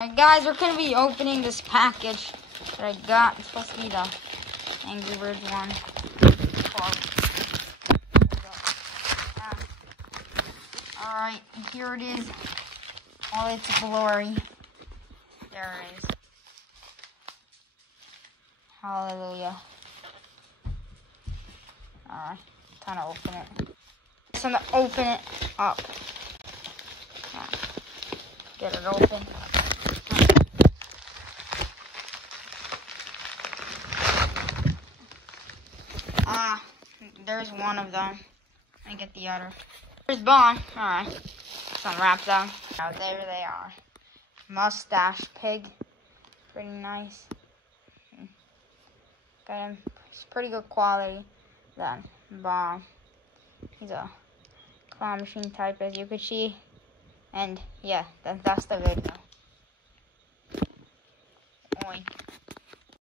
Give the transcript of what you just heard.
Alright guys, we're going to be opening this package that I got. It's supposed to be the Angry Birds one. Alright, here it is. All its glory. There it is. Hallelujah. Alright, time to open it. It's time to open it up. Get it open. There's one of them. Let me get the other. There's Bon. Alright. Let's unwrap them. Oh, there they are. Mustache pig. Pretty nice. Got him. It's pretty good quality. Then Bon. He's a claw machine type, as you could see. And yeah, that's the video. Oink.